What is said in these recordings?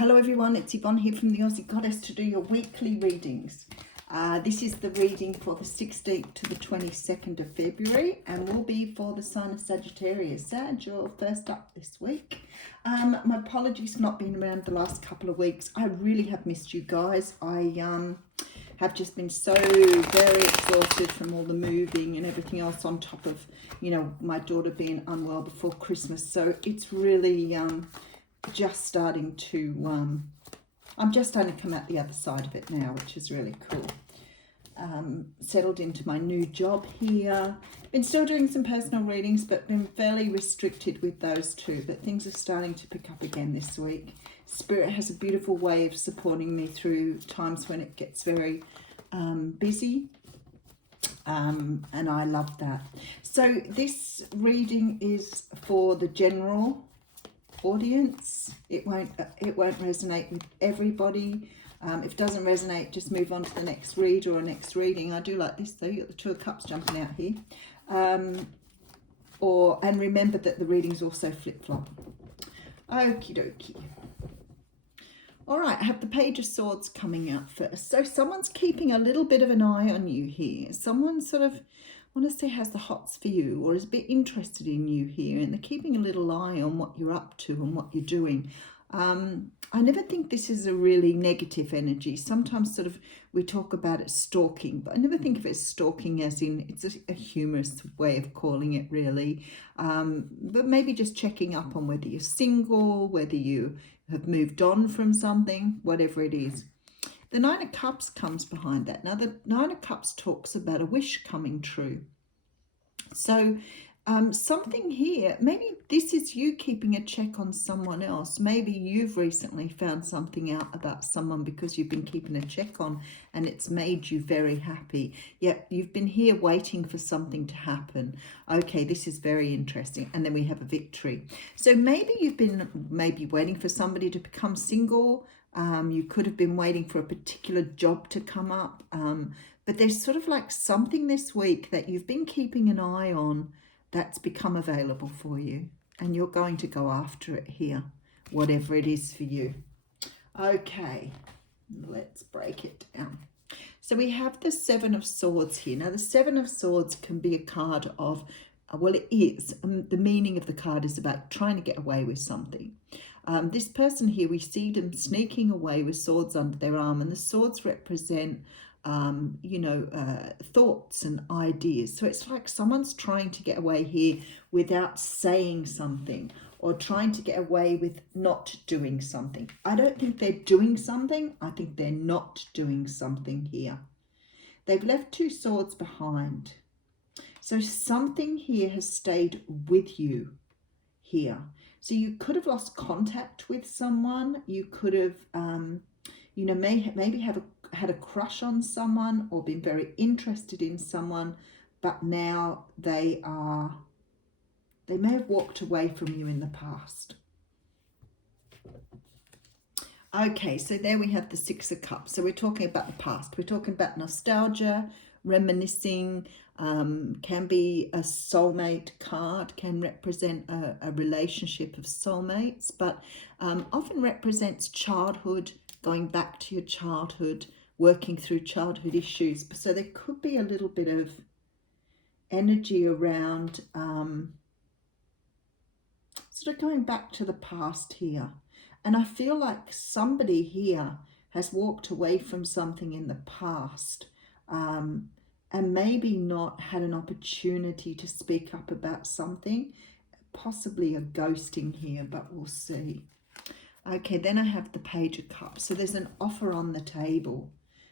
Hello everyone, it's Yvonne here from the Aussie Goddess to do your weekly readings. This is the reading for the 16th to the 22nd of February and will be for the sign of Sagittarius. Sag, you're first up this week. My apologies for not being around the last couple of weeks. I really have missed you guys. I have just been so very exhausted from all the moving and everything else on top of, my daughter being unwell before Christmas. So it's really just starting to I'm just starting to come out the other side of it now, which is really cool. Settled into my new job here. Been still doing some personal readings, but been fairly restricted with those two, but things are starting to pick up again this week. Spirit has a beautiful way of supporting me through times when it gets very busy, and I love that. So this reading is for the general audience. It won't resonate with everybody. If it doesn't resonate, just move on to the next read or next reading. I do like this though. You got the Two of Cups jumping out here. And remember that the readings also flip-flop. Okie dokie. All right, I have the Page of Swords coming out first. So someone's keeping a little bit of an eye on you here. Someone sort of, I want to say, has the hots for you or is a bit interested in you here, and they're keeping a little eye on what you're up to and what you're doing. I never think this is a really negative energy. Sometimes sort of we talk about it stalking, but I never think of it as stalking as in it's a humorous way of calling it really. But maybe just checking up on whether you're single, whether you have moved on from something, whatever it is. The Nine of Cups comes behind that. Now, the Nine of Cups talks about a wish coming true. So something here, maybe this is you keeping a check on someone else. Maybe you've recently found something out about someone because you've been keeping a check on and it's made you very happy. Yep, you've been here waiting for something to happen. Okay, this is very interesting. And then we have a victory. So maybe you've been waiting for somebody to become single. You could have been waiting for a particular job to come up. But there's sort of like something this week that you've been keeping an eye on that's become available for you. And you're going to go after it here, whatever it is for you. Okay, let's break it down. So we have the Seven of Swords here. Now, the Seven of Swords can be a card of, well, it is. The meaning of the card is about trying to get away with something. This person here, we see them sneaking away with swords under their arm, and the swords represent thoughts and ideas. So it's like someone's trying to get away here without saying something, or trying to get away with not doing something. I don't think they're doing something. I think they're not doing something here. They've left two swords behind. So something here has stayed with you here. So you could have lost contact with someone. You could have, maybe had a crush on someone or been very interested in someone, but now they may have walked away from you in the past. Okay, so there we have the Six of Cups. So we're talking about the past. We're talking about nostalgia, reminiscing, can be a soulmate card, can represent a relationship of soulmates, but often represents childhood, going back to your childhood, working through childhood issues. So there could be a little bit of energy around sort of going back to the past here. And I feel like somebody here has walked away from something in the past, and maybe not had an opportunity to speak up about something, possibly a ghosting here, but we'll see. Okay, then I have the Page of Cups. So there's an offer on the table.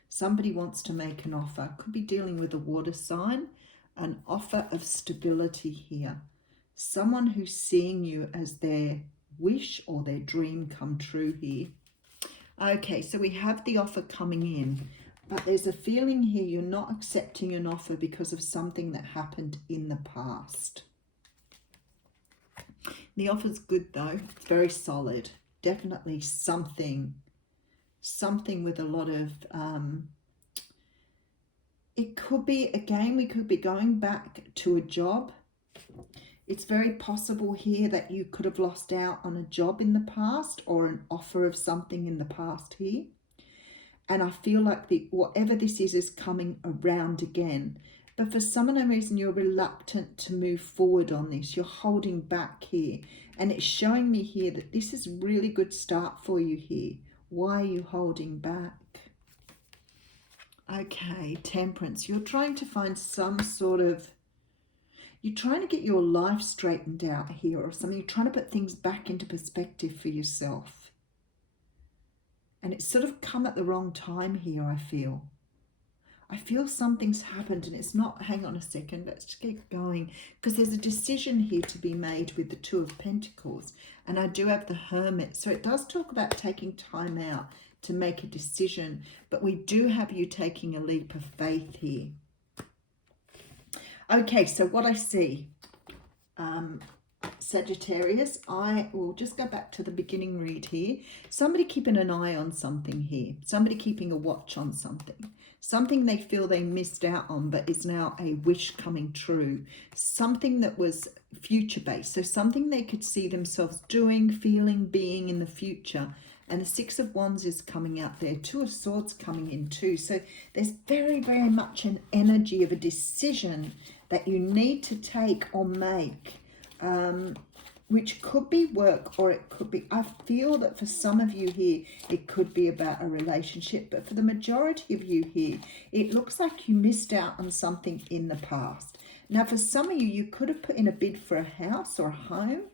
Somebody wants to make an offer. Could be dealing with a water sign. An offer of stability here. Someone who's seeing you as their wish or their dream come true here. Okay, so we have the offer coming in. But there's a feeling here you're not accepting an offer because of something that happened in the past. The offer's good though. It's very solid. Definitely something with a lot of, it could be, again, we could be going back to a job. It's very possible here that you could have lost out on a job in the past or an offer of something in the past here. And I feel like whatever this is coming around again. But for some unknown reason, you're reluctant to move forward on this. You're holding back here. And it's showing me here that this is a really good start for you here. Why are you holding back? Okay, Temperance. You're trying to find some sort of... You're trying to get your life straightened out here or something. You're trying to put things back into perspective for yourself. And it's sort of come at the wrong time here, I feel. I feel something's happened and it's not... Hang on a second. Let's just keep going. Because there's a decision here to be made with the Two of Pentacles. And I do have the Hermit. So it does talk about taking time out to make a decision. But we do have you taking a leap of faith here. Okay, so what I see... Sagittarius, I will just go back to the beginning read here. Somebody keeping an eye on something here. Somebody keeping a watch on something. Something they feel they missed out on but is now a wish coming true. Something that was future-based. So something they could see themselves doing, feeling, being in the future. And the Six of Wands is coming out there. Two of Swords coming in too. So there's very, very much an energy of a decision that you need to take or make. Which could be work or it could be... I feel that for some of you here, it could be about a relationship. But for the majority of you here, it looks like you missed out on something in the past. Now, for some of you, you could have put in a bid for a house or a home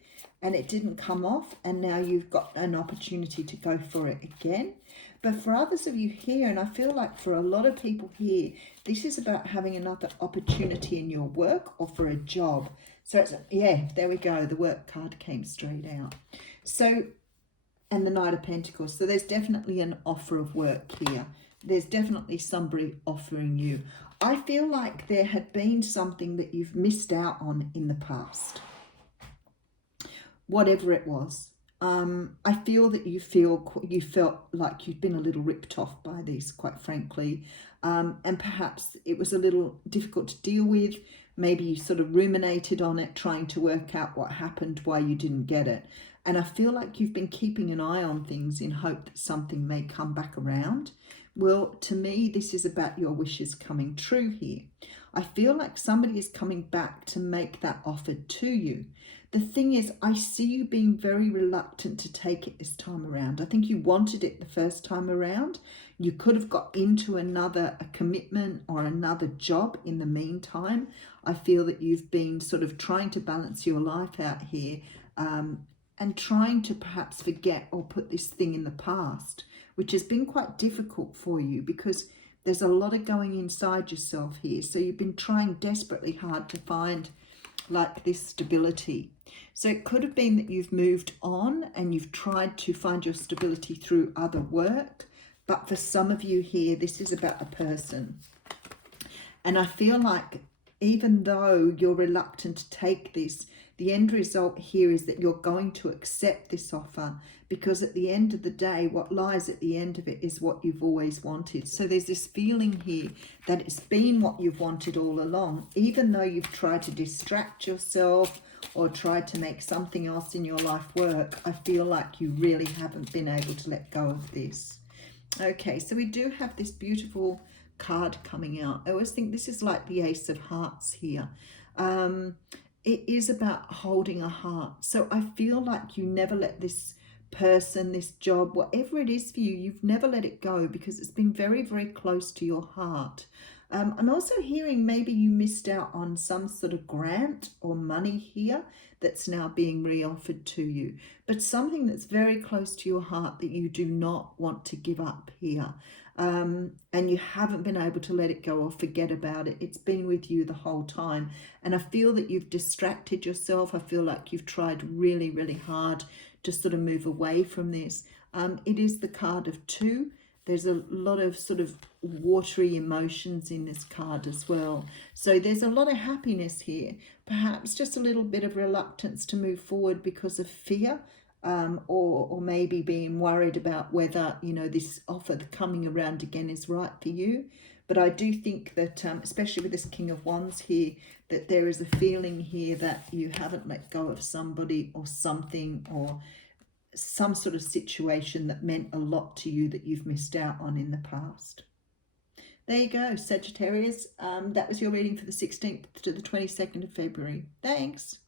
and it didn't come off. And now you've got an opportunity to go for it again. But for others of you here, and I feel like for a lot of people here, this is about having another opportunity in your work or for a job. So it's, yeah, there we go. The work card came straight out. So, and the Knight of Pentacles. So there's definitely an offer of work here. There's definitely somebody offering you. I feel like there had been something that you've missed out on in the past. Whatever it was. I feel that you felt like you've been a little ripped off by this, quite frankly. And perhaps it was a little difficult to deal with. Maybe you sort of ruminated on it, trying to work out what happened, why you didn't get it. And I feel like you've been keeping an eye on things in hope that something may come back around. Well, to me, this is about your wishes coming true here. I feel like somebody is coming back to make that offer to you. The thing is, I see you being very reluctant to take it this time around. I think you wanted it the first time around. You could have got into a commitment or another job in the meantime. I feel that you've been sort of trying to balance your life out here and trying to perhaps forget or put this thing in the past, which has been quite difficult for you because there's a lot of going inside yourself here. So you've been trying desperately hard to find like this stability. So it could have been that you've moved on and you've tried to find your stability through other work. But for some of you here, this is about a person. And I feel like even though you're reluctant to take this, the end result here is that you're going to accept this offer, because at the end of the day, what lies at the end of it is what you've always wanted. So there's this feeling here that it's been what you've wanted all along, even though you've tried to distract yourself or tried to make something else in your life work. I feel like you really haven't been able to let go of this. Okay, so we do have this beautiful card coming out. I always think this is like the Ace of Hearts here. It is about holding a heart. So I feel like you never let this person, this job, whatever it is for you, you've never let it go because it's been very, very close to your heart. I'm also hearing maybe you missed out on some sort of grant or money here that's now being reoffered to you, but something that's very close to your heart that you do not want to give up here. And you haven't been able to let it go or forget about it. It's been with you the whole time. And I feel that you've distracted yourself. I feel like you've tried really, really hard to sort of move away from this. It is the card of 2. There's a lot of sort of watery emotions in this card as well. So there's a lot of happiness here. Perhaps just a little bit of reluctance to move forward because of fear. Or maybe being worried about whether, you know, this offer coming around again is right for you. But I do think that, especially with this King of Wands here, that there is a feeling here that you haven't let go of somebody or something, or some sort of situation that meant a lot to you that you've missed out on in the past. There you go, Sagittarius. That was your reading for the 16th to the 22nd of February. Thanks.